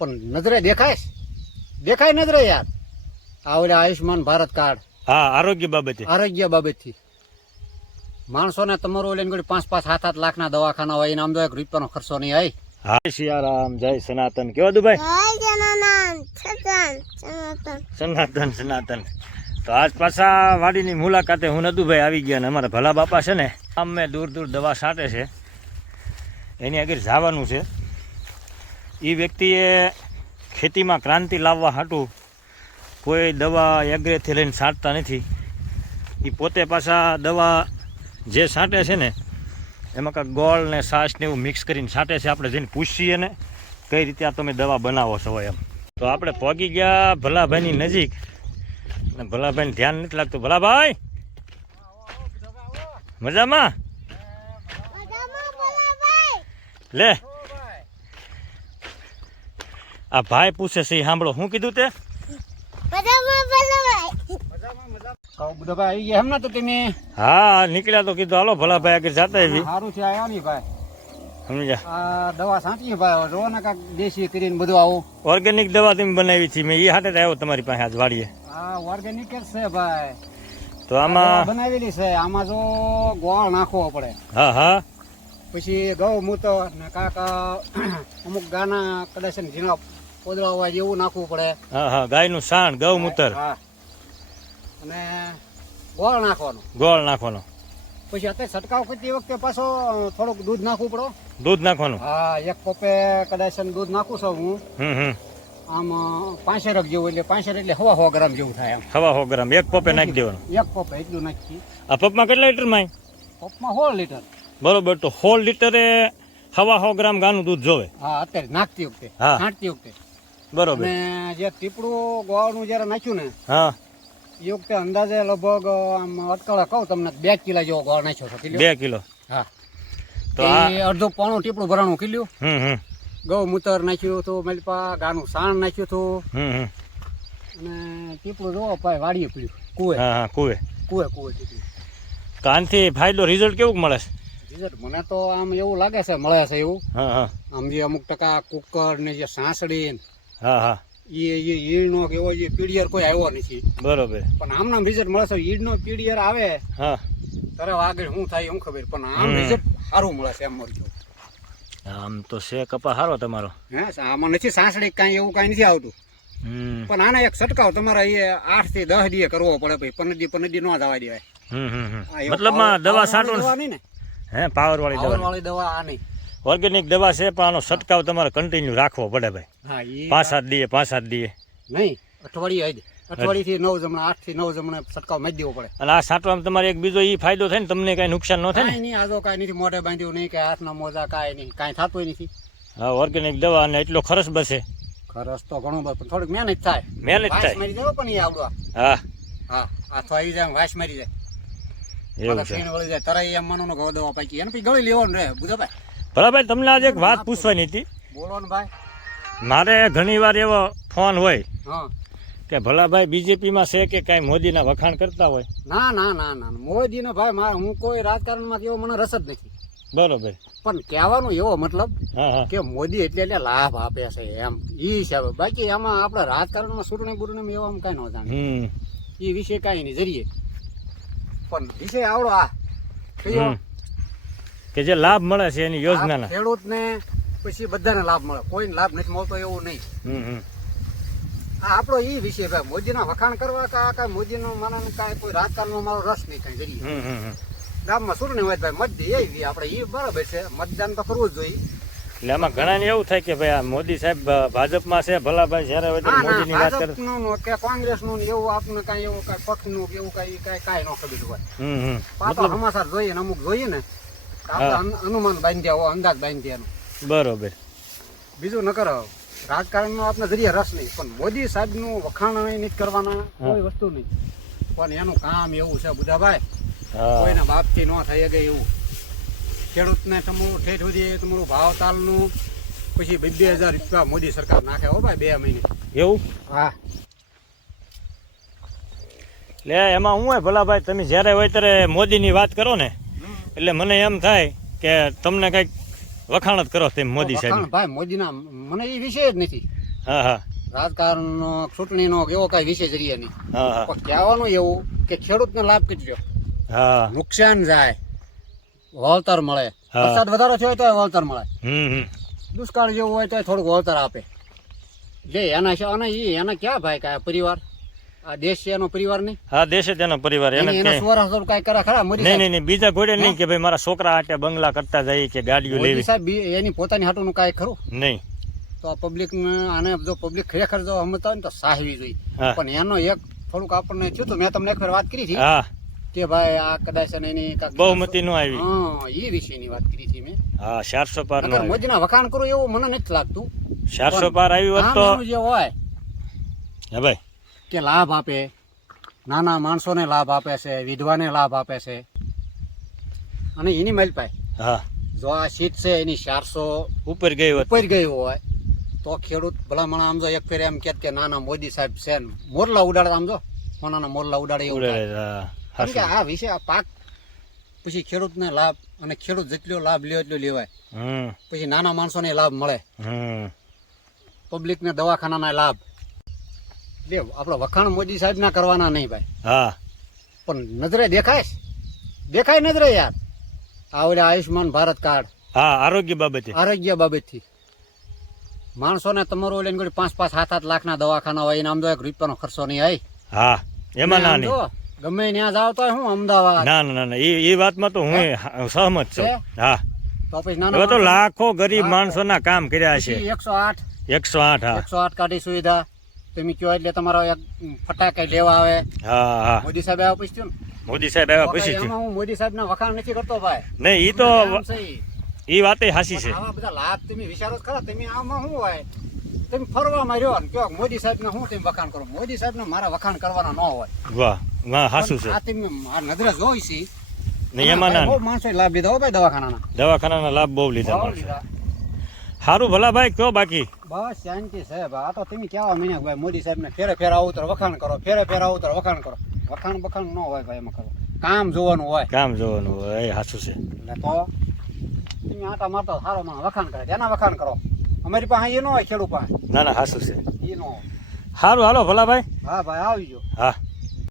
પણ નજરે દેખાય? દેખાય નજરે યાર. આ ઓલા આયુષ્માન ભારત કાર્ડ. હા આરોગ્ય બાબતે. આરોગ્ય બાબતથી. માણસોને તમારું ઓલે ગોળી પાંચ પાંચ સાત સાત લાખના દવાખાના હોય એને આમ તો એક રૂપિયાનો ખર્ચો નહીં આવી હા. સિયારામ જય સનાતન. કેવો દુભાઈ? જય સનાતન સનાતન સનાતન. તો આજ પાછા વાડીની મુલાકાતે હું નદુભાઈ આવી ગયા ને અમારા ભલા બાપા છે ને આમ મેં દૂર દૂર દવા છાંટે છે. એની આગળ જવાનું છે. એ વ્યક્તિએ ખેતીમાં ક્રાંતિ લાવવા હાટું કોઈ દવા એગ્રેથી લઈને છાંટતા નથી. એ પોતે પાછા દવા જે છાંટે છે ને એમાં કાંઈક ગોળ ને છાશ ને એવું મિક્સ કરીને છાંટે છે. આપણે જઈને પૂછીએ ને કઈ રીતે આ તમે દવા બનાવો છો એમ. તો આપણે પહોંચી ગયા ભલાભાઈની નજીક. અને ભલાભાઈને ધ્યાન નથી લાગતું. ભલાભાઈ! મજામાં? લે. આ ભાઈ પૂછે છે સાંભળો શું કીધું તે? ભાઈ કહું બધા ભાઈ આવી ગયા એમ તો તમે? હા નીકળ્યા તો કીધું હાલો ભલાભાઈ આગળ જાતા એવી સારું છે આયા નહીં ભાઈ. સમજ્યા? આ દવા સાચી ભાઈ જો ને દેશી કરીને બધું આવું. ઓર્ગેનિક દવા તમે બનાવી છે મેં એ હાટે આવ્યો તમારી પાસે આજ વાડીએ. આ ઓર્ગેનિક જ છે ભાઈ. તો આમાં બનાવેલી છે આમાં જો ગોળ નાખવો પડે. હા હા. પછી ગૌમૂત્ર ને કાંક અમુક ગાના કદાચ ને ઝીણા પોદળા હોય એવું નાખવું પડે. હા હા ગાયનું સાણ ગૌમૂત્ર હા. અને ગોળ નાખવાનો. ગોળ નાખવાનો. પછી અત્યારે છંટકાવ કરતી વખતે પાછો થોડુંક દૂધ નાખવું પડો. દૂધ નાખવાનું? હા એક કોપે કદાચ દૂધ નાખું છું હું. હમ હમ. આમ પાંચેરક જેવું એટલે પાંચેર એટલે હવા સો ગ્રામ જેવું થાય એમ. હવા સો ગ્રામ. એક પોપે નાખી દેવાનું. એક કોપે એટલું નાખી. આ પપમાં કેટલા લીટરમાં પપમાં સોળ લીટર. બરોબર તો હોળ લીટરે હવા સો ગ્રામ ગાનું દૂધ જોવે. હા અત્યારે નાખતી વખતે હા. છાંટતી વખતે. બરોબર. અને જે ટીપડું ગોળનું જયારે નાખ્યું ને હા. એ વખતે અંદાજે લગભગ આમ અટકળા કહું તમને બે કિલો જેવો ગોળ નાખ્યો છે બે કિલો. હા. તો તો અડધું પોણું ટીપડું ભરાણું કિલ્યું. હમ હમ. ગૌમૂત્ર નાખ્યું હતું મલપા ગાનું સાણ નાખ્યું હતું. હમ હમ. અને ટીપડું જોવો ભાઈ વાડીએ પડ્યું કુએ હા કુએ કુવે. કુએ કુએ ટીપડું. કાનથી ફાયદો રિઝલ્ટ કેવું મળે છે? રિઝલ્ટ મને તો આમ એવું લાગે છે મળે છે એવું. હા હા. આમ જે અમુક ટકા કુકર ને જે સાંસળી હા હા. એ એ ઈડનો કે એવો જે કોઈ આવ્યો નથી. બરોબર. પણ આમના રિઝલ્ટ મળે છે. ઈડનો પીડિયર આવે હા. ત્યારે આગળ શું થાય શું ખબર. પણ આમ રિઝલ્ટ સારું મળે છે એમ મળતું આમ તો છે કપા સારો તમારો. હે આમાં નથી સાંસળી કાંઈ એવું કાંઈ નથી આવતું. હમ. પણ આના એક છટકાવ તમારે એ આઠથી દસ દી કરવો પડે ભાઈ. પનદી પનદી ન જવા દેવાય. હમ હમ હમ. એ મતલબમાં પાવર- દવા નહીં ને? હે પાવર વાળી દવા વાળી દવા આ નહીં. ઓર્ગેનિક દવા છે પણ આનો છંટકાવ તમારે કન્ટિન્યુ રાખવો પડે ભાઈ. પાંચ સાત દીએ પાંચ સાત દીએ નહીં અઠવાડિયે જ અઠવાડિયે થી નવ જમણા આઠથી નવ જમણા છંટકાવ મારી દેવો પડે. અને આ છાંટવામાં તમારે એક બીજો એ ફાયદો થાય ને તમને કઈ નુકસાન ન થાય નહીં આ તો કાંઈ નથી મોઢે બાંધ્યું નહીં કે હાથના મોજા કાંઈ નહીં કાંઈ થતું નથી. હા ઓર્ગેનિક દવા અને એટલો ખર્ચ બસે ખરસ તો ઘણો બસ પણ થોડીક મહેનત થાય. મહેનત વાસ થાય. મારી જાય પણ એ આવડવા. હા. હા હાથો આવી જાય વાસ મારી જાય. એવું છે. જાય તરાઈ એમ માનો ઘઉં દવા પાકી. એને પછી ગળી લેવાનું રહે બુધા ભાઈ ભલાભાઈ તમને આજે એક વાત પૂછવાની હતી. બોલો ને ભાઈ. મારે ઘણી વાર એવો ફોન હોય હા. કે ભલાભાઈ બીજેપીમાં છે કે કાંઈ મોદીના વખાણ કરતા હોય? ના ના ના ના મોદી ને ભાઈ મારે હું કોઈ રાજકારણમાં એવો મને રસ જ નથી. બરોબર. પણ કહેવાનો એવો મતલબ કે મોદી એટલે એટલે લાભ આપે છે એમ. ઈ હિસાબે. બાકી એમાં આપણે રાજકારણમાં સુરણે બુરણે એવો કાંઈ ન જાણે. એ વિશે કાંઈ નહીં જરીએ પણ વિષય આવડો આ. કે જે લાભ મળે છે એની યોજનાના. ખેડૂતને પછી બધાને લાભ મળે. કોઈને લાભ નથી મળતો એવું નહીં. આ આપણો ઈ વિષય ભાઈ મોદીના વખાણ કરવા કા કાંઈ મોદીનો મને કાંઈ કોઈ રાજકારણમાં મારો રસ નહીં કાંઈ કરીએ. ગામમાં શું નહીં હોય ભાઈ મત દઈએ આપણે ઈ બરાબર છે. મતદાન તો કરવું જ જોઈએ. એટલે આમાં ઘણાને એવું થાય કે ભાઈ આ મોદી સાહેબ ભાજપમાં છે ભલાભાઈ જયારે હોય ત્યારે મોદી ની વાત કરે. નું કે કોંગ્રેસનું એવું આપને કઈ એવું કઈ પક્ષનું એવું કઈ કઈ કઈ ન ખબર હોય. હમ હમ. પાછો હમાસા સમાચાર જોઈએ ને અમુક જોઈએ ને. અનુમાન બાંધ્યા હોય અંદાજ બાંધ્યાનો. બરોબર. બીજું ન કરો રાજકારણનો આપણે જરીએ રસ નહીં પણ મોદી સાહેબનું વખાણ નહીં કરવાના કોઈ વસ્તુ નહીં. પણ એનું કામ એવું છે બુધાભાઈ કોઈના બાપથી ન થઈ ગઈ એવું. ખેડૂતને તમારું ઠેઠ સુધી તમારું ભાવ તાલનું પછી બે બે હજાર રૂપિયા મોદી સરકાર નાખે હો ભાઈ બે મહિને. એવું? હા. એટલે એમાં હું હોય ભલાભાઈ તમે જ્યારે હોય ત્યારે મોદીની વાત કરો ને. એટલે મને એમ થાય કે તમને કંઈક વખાણ જ કરો તેમ મોદી સાહેબ. ભાઈ મોદીના મને એ વિષય જ નથી. હા હા. રાજકારણનો ચૂંટણીનો એવો કઈ વિષય જરીએ નહીં. કહેવાનું એવું કે ખેડૂતને લાભ કેટલો હા. નુકસાન જાય વળતર મળે. વરસાદ વધારો થયો હોય તો વળતર મળે. દુષ્કાળ જેવું હોય તો થોડુંક વળતર આપે. જે એના છે અને ઈ એના ક્યાં ભાઈ કયા પરિવાર? આ દેશ એનો પરિવાર નહીં? હા દેશે તેનો પરિવાર એને એને એના સ્વરૂપ કાંઈ કરે ખરા? મરી નહીં નહીં નહીં બીજા ઘોડે નહીં કે ભાઈ મારા છોકરા આટે બંગલા કરતા જાય કે ગાડીઓ લેવી. સાહેબ એની પોતાની હાટુનું કાંઈ ખરું? નહીં. તો આ પબ્લિક આને જો પબ્લિક ખરેખર જો સમજતા હોય તો સાહવી જોઈએ. પણ એનો એક થોડુંક આપણને થયું હતું મેં તમને એક વાર વાત કરી હતી હા. કે ભાઈ આ કદાચ એની બહુમતી નો આવી. હા એ વિશેની વાત કરી હતી મેં. હા ચારસો પાર નો નકર વખાણ કરું એવું મને નથી લાગતું. ચારસો પાર આવી હોત તો જે હોય. હા ભાઈ. કે લાભ આપે. નાના માણસોને લાભ આપે છે વિધવાને લાભ આપે છે. અને એની મલપાય હા. જો આ સીટ છે એની ચારસો ઉપર ગઈ હોત. ઉપર ગઈ હોય તો ખેડૂત ભલામણ આમ જો એક ફેર એમ કે નાના મોદી સાહેબ છે ને મોરલા ઉડાડે આમ જો કોનાના મોરલા ઉડાડે એવું હા કે આ વિશે આ પાક પછી ખેડૂતને લાભ અને ખેડૂત જેટલો લાભ લ્યો એટલો લેવાય. પછી નાના માણસોને લાભ મળે. પબ્લિકને દવાખાનાના લાભ. લે આપણે વખાણ મોદી સાહેબ ના કરવાના નહીં ભાઈ. હા. પણ નજરે દેખાય દેખાય નજરે યાર. આ ઓલા આયુષ્માન ભારત કાર્ડ. હા આરોગ્ય બાબતે. આરોગ્ય બાબતથી. માણસોને તમારું ઓલે ગોળી પાંચ પાંચ સાત સાત લાખના દવાખાના હોય એને આમ તો એક રૂપિયાનો ખર્ચો નહીં આવી હા એમાં ના નહીં ગમે ત્યાં જાવ તો હું અમદાવાદ. ના ના ના એ એ વાતમાં તો હું સહમત છું? હા? તો લાખો ગરીબ. માણસોના કામ કર્યા છે. એકસો આઠ. એકસો આઠ એકસો આઠ કાઢી સુવિધા. તમે કયો એટલે તમારો એક ફટાકે લેવા આવે. હા હા. મોદી સાહેબ આવ્યા પછી ને. મોદી સાહેબ આવ્યા પછી એમાં હું મોદી સાહેબના વખાણ નથી કરતો ભાઈ. નહીં ઈ તો ઈ. વાતે હાસી છે. આવા બધા લાભ તમે વિચારો ખરા. તમે આમાં શું હોય? તમે ફરવા રહ્યો ને કયો મોદી સાહેબ ને હું તમે વખાણ કરો? મોદી સાહેબ ને મારા વખાણ કરવાના ન હોય. વાહ વાહ હાસું છે. આ તમે આ નજરે જોઈ છે. નહીં એમાં ના બહુ માણસો લાભ લીધા હો ભાઈ દવાખાનાના. દવાખાનાના લાભ બહુ લીધા માણસો લીધા. સારું ભલા ભાઈ કયો બાકી? બસ શાંતિ સાહેબ આ તો તમે કહેવા મહિના ભાઈ મોદી સાહેબ ને ફેરે ફેરા આવું તો વખાણ કરો ફેરે ફેરા આવું તો વખાણ કરો. વખાણ બખાણ ન હોય ભાઈ એમાં કરો કામ જોવાનું હોય. કામ જોવાનું હોય એ હાસું છે. એટલે તો તમે આટા મારતા સારો માણસ વખાણ કરે. એના વખાણ કરો. અમારી પાસે એ ન હોય ખેડૂત પાસે. ના ના હાસું છે. એ ન હોય. સારું હાલો ભલા ભાઈ હા ભાઈ આવી ગયો હા.